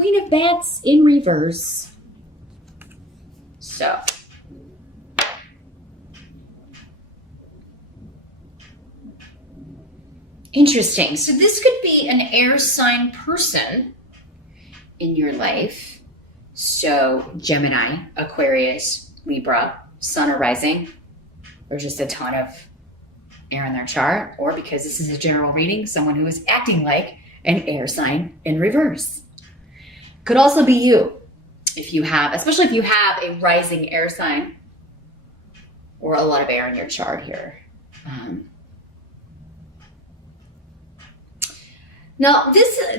Queen of Bats in reverse. So. Interesting. So this could be an air sign person in your life. So Gemini, Aquarius, Libra, Sun or rising. There's just a ton of air in their chart. Or because this is a general reading, someone who is acting like an air sign in reverse. Could also be you. If you have, especially if you have a rising air sign or a lot of air in your chart here. Now,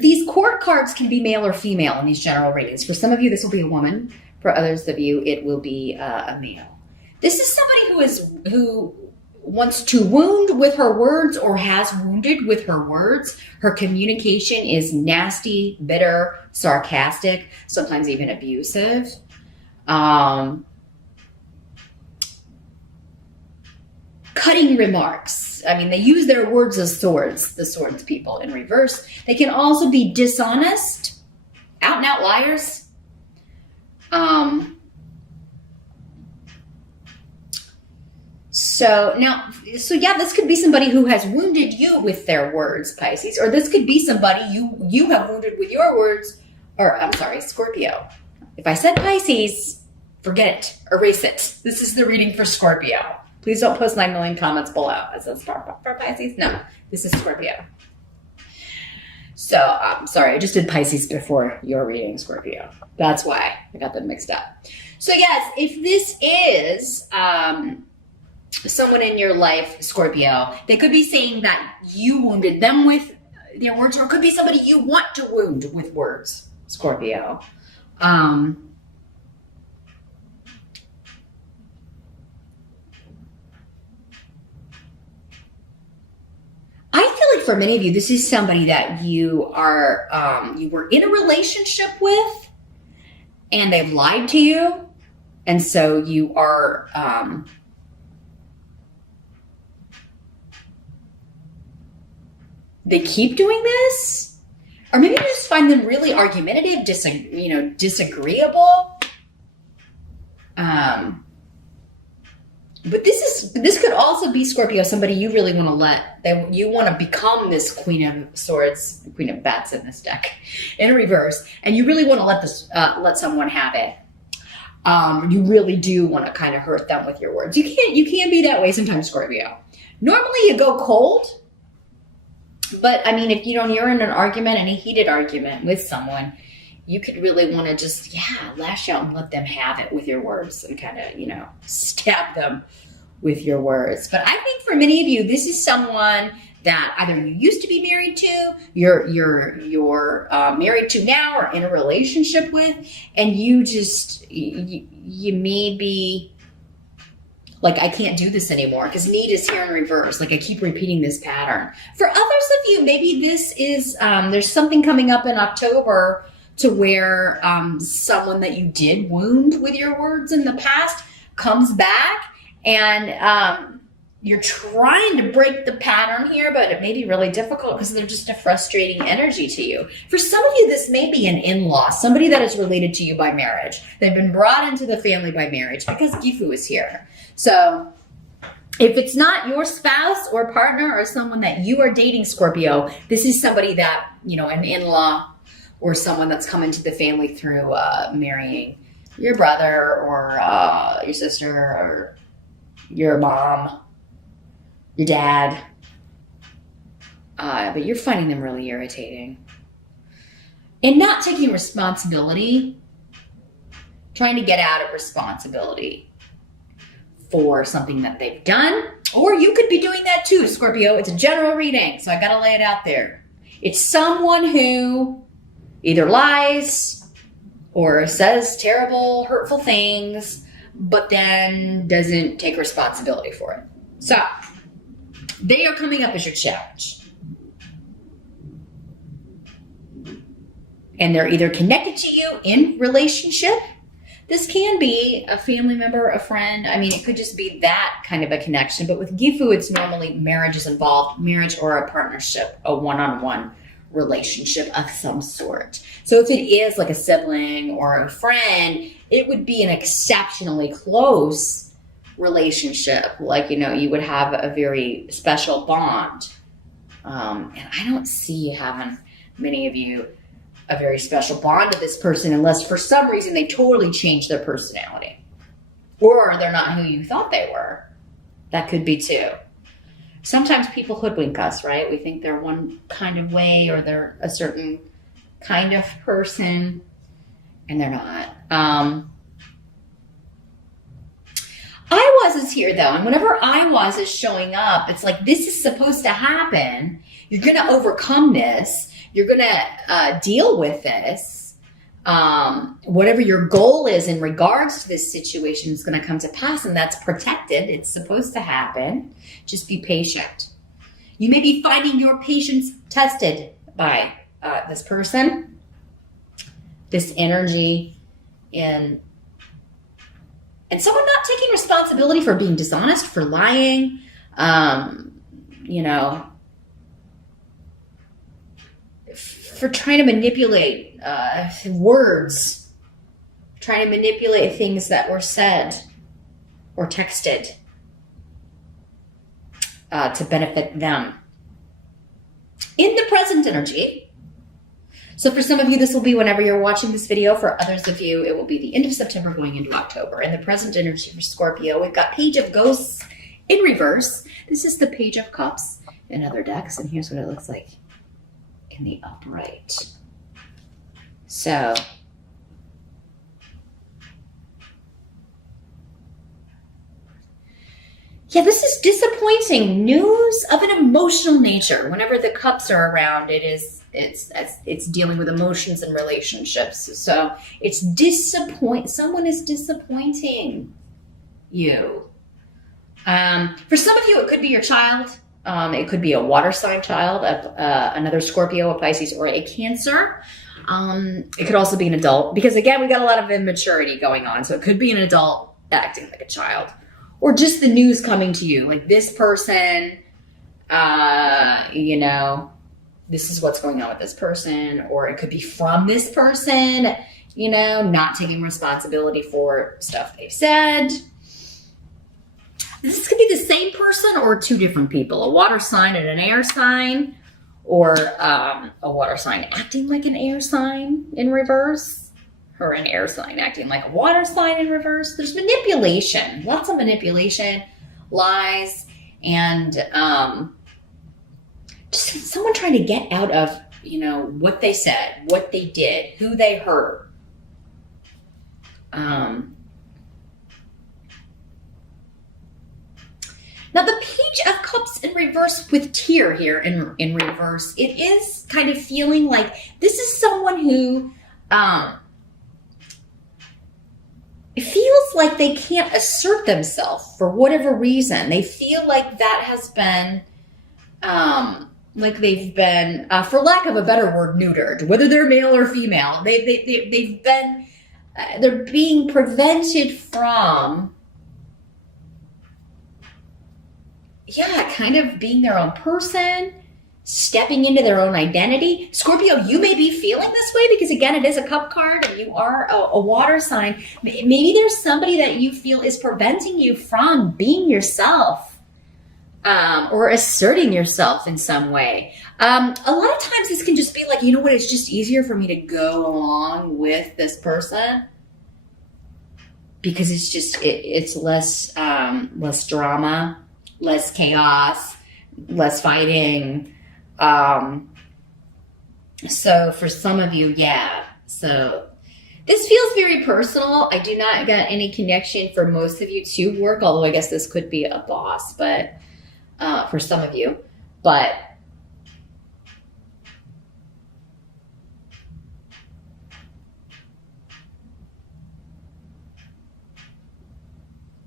these court cards can be male or female in these general readings. For some of you, this will be a woman. For others of you, it will be a male. This is somebody who wants to wound with her words or has wounded with her words. Her communication is nasty, bitter, sarcastic, sometimes even abusive. Cutting remarks. I mean, they use their words as swords, the swords people in reverse. They can also be dishonest, out and out liars. So yeah, this could be somebody who has wounded you with their words, Pisces, or this could be somebody you have wounded with your words, or I'm sorry, Scorpio. If I said Pisces, forget it, erase it. This is the reading for Scorpio. Please don't post 9 million comments below. Is this for Pisces? No, this is Scorpio. So, sorry, I just did Pisces before your reading, Scorpio. That's why I got them mixed up. So yes, if this is someone in your life, Scorpio, they could be saying that you wounded them with their words, or it could be somebody you want to wound with words, Scorpio. I feel like for many of you, this is somebody that you are, you were in a relationship with and they've lied to you. And so you are, they keep doing this, or maybe you just find them really argumentative, disagreeable. But this could also be, Scorpio, somebody you really want to you want to become this Queen of Swords, Queen of Bats in this deck, in reverse, and you really want to let someone have it. You really do want to kind of hurt them with your words. You can be that way sometimes, Scorpio. Normally you go cold, but I mean, if you're in an argument, any heated argument with someone, you could really want to just, lash out and let them have it with your words and kind of, stab them with your words. But I think for many of you, this is someone that either you used to be married to, you're married to now, or in a relationship with, and you may be like, I can't do this anymore because need is here in reverse. Like I keep repeating this pattern. For others of you, maybe this is, there's something coming up in October to where someone that you did wound with your words in the past comes back, and you're trying to break the pattern here, but it may be really difficult because they're just a frustrating energy to you. For some of you, this may be an in-law, somebody that is related to you by marriage. They've been brought into the family by marriage because Gifu is here. So if it's not your spouse or partner or someone that you are dating, Scorpio, this is somebody that, an in-law, or someone that's come into the family through marrying your brother or your sister or your mom, your dad. But you're finding them really irritating. And not taking responsibility, trying to get out of responsibility for something that they've done. Or you could be doing that too, Scorpio. It's a general reading, so I got to lay it out there. It's someone who either lies or says terrible, hurtful things, but then doesn't take responsibility for it. So they are coming up as your challenge. And they're either connected to you in relationship. This can be a family member, a friend. I mean, it could just be that kind of a connection. But with Gifu, it's normally marriage is involved, marriage or a partnership, a one-on-one relationship of some sort. So if it is like a sibling or a friend, it would be an exceptionally close relationship. Like, you would have a very special bond. And I don't see you having, many of you, a very special bond to this person unless for some reason they totally changed their personality. Or they're not who you thought they were. That could be too. Sometimes people hoodwink us, right? We think they're one kind of way or they're a certain kind of person, and they're not. I was is here though, and whenever I was is showing up, it's like this is supposed to happen. You're going to overcome this. You're going to deal with this. Whatever your goal is in regards to this situation is going to come to pass, and that's protected. It's supposed to happen. Just be patient. You may be finding your patience tested by this person, this energy, and someone not taking responsibility for being dishonest, for lying, for trying to manipulate words, trying to manipulate things that were said or texted to benefit them. In the present energy, so for some of you, this will be whenever you're watching this video. For others of you, it will be the end of September going into October. In the present energy for Scorpio, we've got Page of Ghosts in reverse. This is the Page of Cups in other decks, and here's what it looks like in the upright. So yeah, this is disappointing news of an emotional nature. Whenever the cups are around, it's dealing with emotions and relationships. So it's someone is disappointing you. For some of you, it could be your child. It could be a water sign child, another Scorpio, a Pisces, or a Cancer. It could also be an adult, because again, we got a lot of immaturity going on. So it could be an adult acting like a child, or just the news coming to you, like this person, this is what's going on with this person, or it could be from this person, not taking responsibility for stuff they've said. This could be the same person or two different people, a water sign and an air sign, or a water sign acting like an air sign in reverse, or an air sign acting like a water sign in reverse. There's manipulation, lots of manipulation, lies, and just someone trying to get out of, what they said, what they did, who they hurt. Now the Page of Cups in reverse with tear here in reverse, it is kind of feeling like this is someone who it feels like they can't assert themselves for whatever reason. They feel like that has been, like they've been, for lack of a better word, neutered. Whether they're male or female, they've been, they're being prevented from, kind of being their own person, stepping into their own identity. Scorpio, you may be feeling this way because, again, it is a cup card and you are a water sign. Maybe there's somebody that you feel is preventing you from being yourself, or asserting yourself in some way. A lot of times this can just be like, it's just easier for me to go along with this person because it's just, it's less drama, less chaos, less fighting. So for some of you, so this feels very personal. I do not get any connection for most of you to work, although I guess this could be a boss, but for some of you, but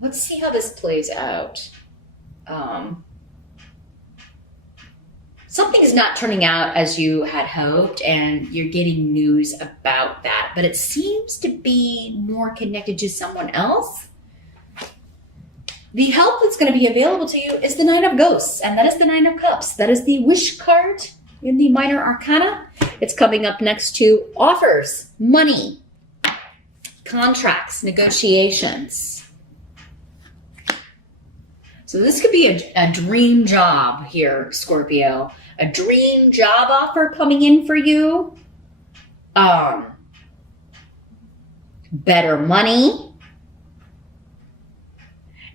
let's see how this plays out. Something is not turning out as you had hoped, and you're getting news about that, but it seems to be more connected to someone else. The help that's going to be available to you is the Nine of Ghosts, and that is the Nine of Cups. That is the wish card in the minor arcana. It's coming up next to offers, money, contracts, negotiations. So this could be a dream job here, Scorpio. A dream job offer coming in for you. Better money.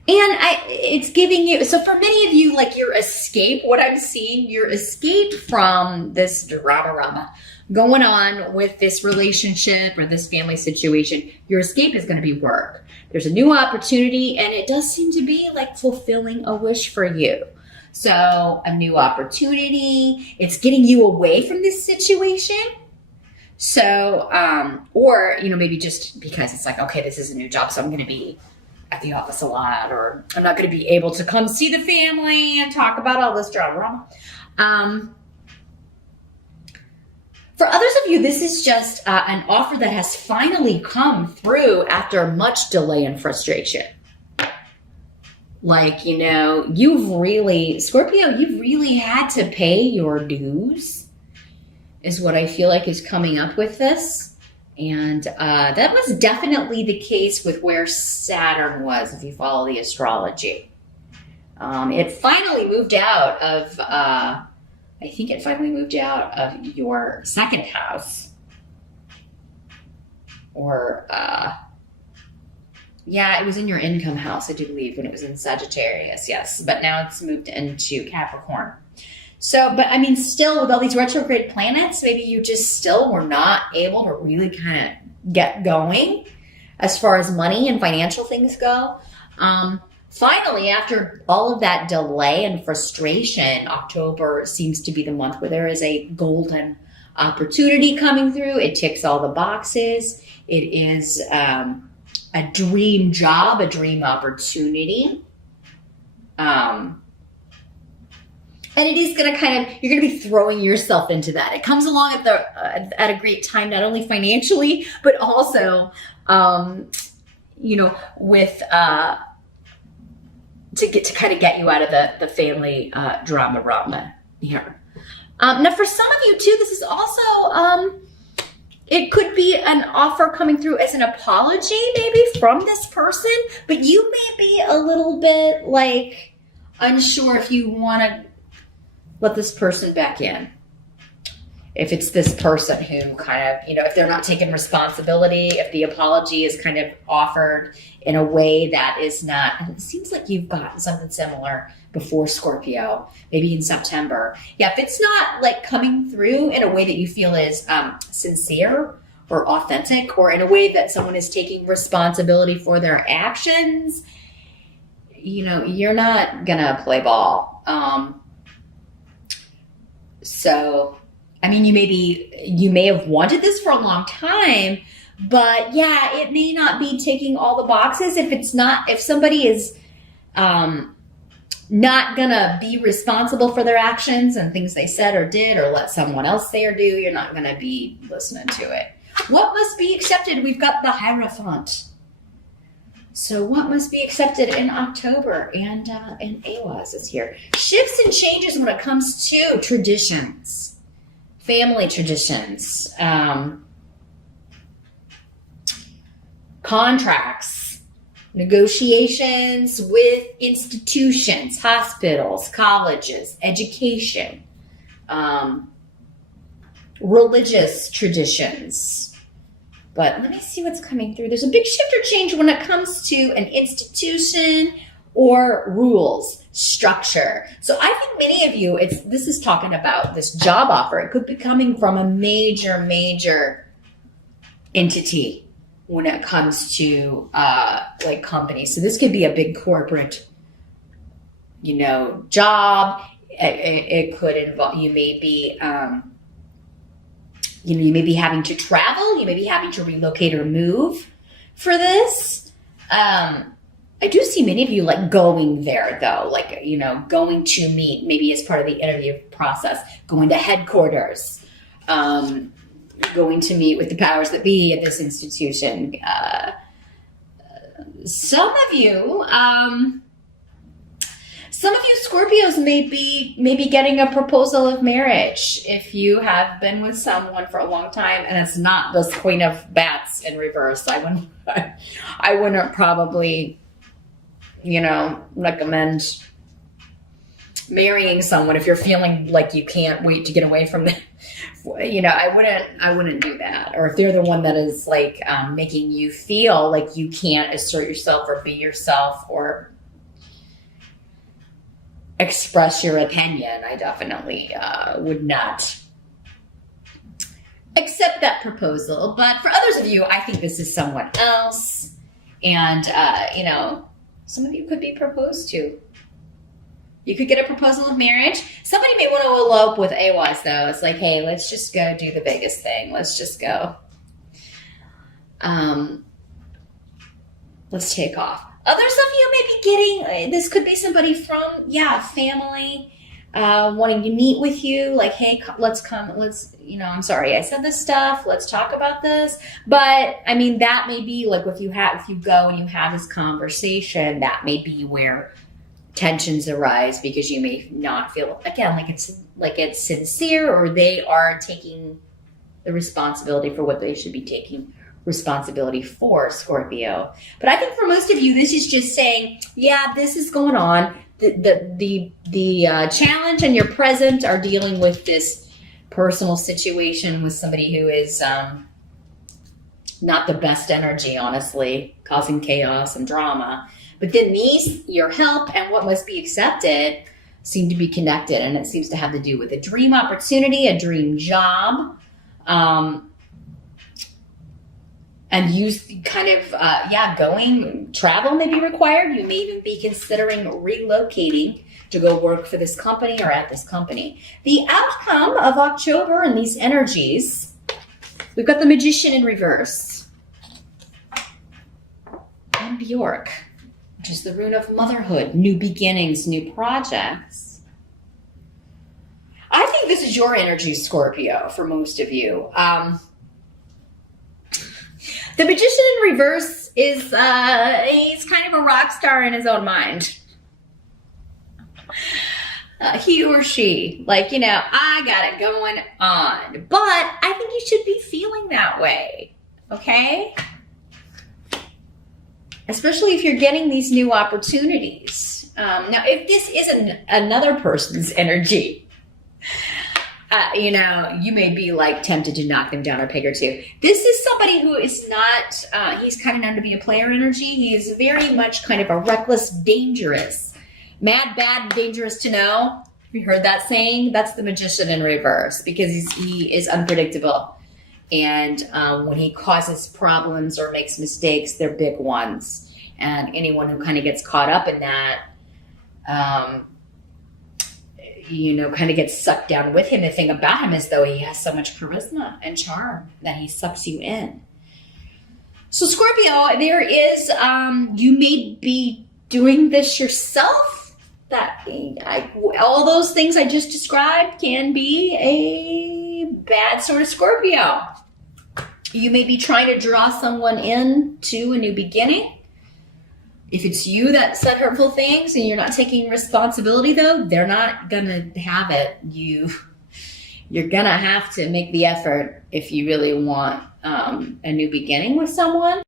And it's giving you, so for many of you, like your escape, what I'm seeing, your escape from this drama going on with this relationship or this family situation, your escape is going to be work. There's a new opportunity, and it does seem to be like fulfilling a wish for you. So a new opportunity, it's getting you away from this situation. So, or, maybe just because it's like, okay, this is a new job, so I'm going to be at the office a lot, or I'm not going to be able to come see the family and talk about all this drama. For others of you, this is just an offer that has finally come through after much delay and frustration. Like, Scorpio, you've really had to pay your dues, is what I feel like is coming up with this. And that was definitely the case with where Saturn was, if you follow the astrology. It finally moved out of, your second house. Or, it was in your income house, I do believe, when it was in Sagittarius, yes. But now it's moved into Capricorn. So, but still with all these retrograde planets, maybe you just still were not able to really kind of get going as far as money and financial things go. Finally, after all of that delay and frustration, October seems to be the month where there is a golden opportunity coming through. It ticks all the boxes. It is a dream job, a dream opportunity. And it is going to you're going to be throwing yourself into that. It comes along at a great time, not only financially, but also, with, to get you out of the family, drama here. Now for some of you too, this is also, it could be an offer coming through as an apology maybe from this person, but you may be a little bit like unsure if you want to let this person back in. If it's this person who if they're not taking responsibility, if the apology is kind of offered in a way that is not, and it seems like you've gotten something similar before, Scorpio, maybe in September. Yeah, if it's not like coming through in a way that you feel is sincere or authentic, or in a way that someone is taking responsibility for their actions, you're not gonna play ball. So, you may have wanted this for a long time, but yeah, it may not be ticking all the boxes. If somebody is not gonna be responsible for their actions and things they said or did, or let someone else say or do, you're not gonna be listening to it. What must be accepted? We've got the Hierophant. So what must be accepted in October? And Awas is here. Shifts and changes when it comes to traditions, family traditions, contracts, negotiations with institutions, hospitals, colleges, education, religious traditions. But let me see what's coming through. There's a big shift or change when it comes to an institution or rules, structure. So I think many of you, this is talking about this job offer. It could be coming from a major entity when it comes to like companies. So this could be a big corporate, job. It could involve, you may be having to travel. You may be having to relocate or move for this. I do see many of you like going there though, like, going to meet maybe as part of the interview process, going to headquarters, going to meet with the powers that be at this institution. Some of you Scorpios may be getting a proposal of marriage if you have been with someone for a long time and it's not this Queen of Bats in reverse. I wouldn't probably, recommend marrying someone if you're feeling like you can't wait to get away from them. I wouldn't do that. Or if they're the one that is like making you feel like you can't assert yourself or be yourself or express your opinion, I definitely would not accept that proposal. But for others of you, I think this is someone else. And, some of you could be proposed to. You could get a proposal of marriage. Somebody may want to elope with AWAS, though. It's like, hey, let's just go do the biggest thing. Let's just go. Let's take off. Others of you may be getting, this could be somebody from, family, wanting to meet with you. Like, hey, I'm sorry I said this stuff. Let's talk about this. But, that may be like if you go and you have this conversation, that may be where tensions arise because you may not feel, again, like it's sincere or they are taking the responsibility for what they should be taking responsibility for, Scorpio. But I think for most of you, this is just saying, this is going on. The challenge and your present are dealing with this personal situation with somebody who is not the best energy, honestly, causing chaos and drama. But then your help and what must be accepted seem to be connected, and it seems to have to do with a dream opportunity, a dream job, and travel may be required. You may even be considering relocating to go work for this company or at this company. The outcome of October and these energies, we've got the Magician in reverse. And Bjork, which is the rune of motherhood, new beginnings, new projects. I think this is your energy, Scorpio, for most of you. The Magician in reverse is, he's kind of a rock star in his own mind. He or she, I got it going on. But I think you should be feeling that way, okay? Especially if you're getting these new opportunities. Now, if this isn't another person's energy, you may be tempted to knock them down a peg or two. This is somebody who is not, he's kind of known to be a player energy. He is very much kind of a reckless, dangerous, mad, bad, dangerous to know. Have you heard that saying? That's the Magician in reverse because he is unpredictable. And when he causes problems or makes mistakes, they're big ones. And anyone who kind of gets caught up in that, kind of gets sucked down with him. The thing about him is, though, he has so much charisma and charm that he sucks you in. So, Scorpio, there is, you may be doing this yourself. All those things I just described can be a bad sort of Scorpio. You may be trying to draw someone in to a new beginning. If it's you that said hurtful things and you're not taking responsibility, though, they're not going to have it. You're going to have to make the effort if you really want a new beginning with someone.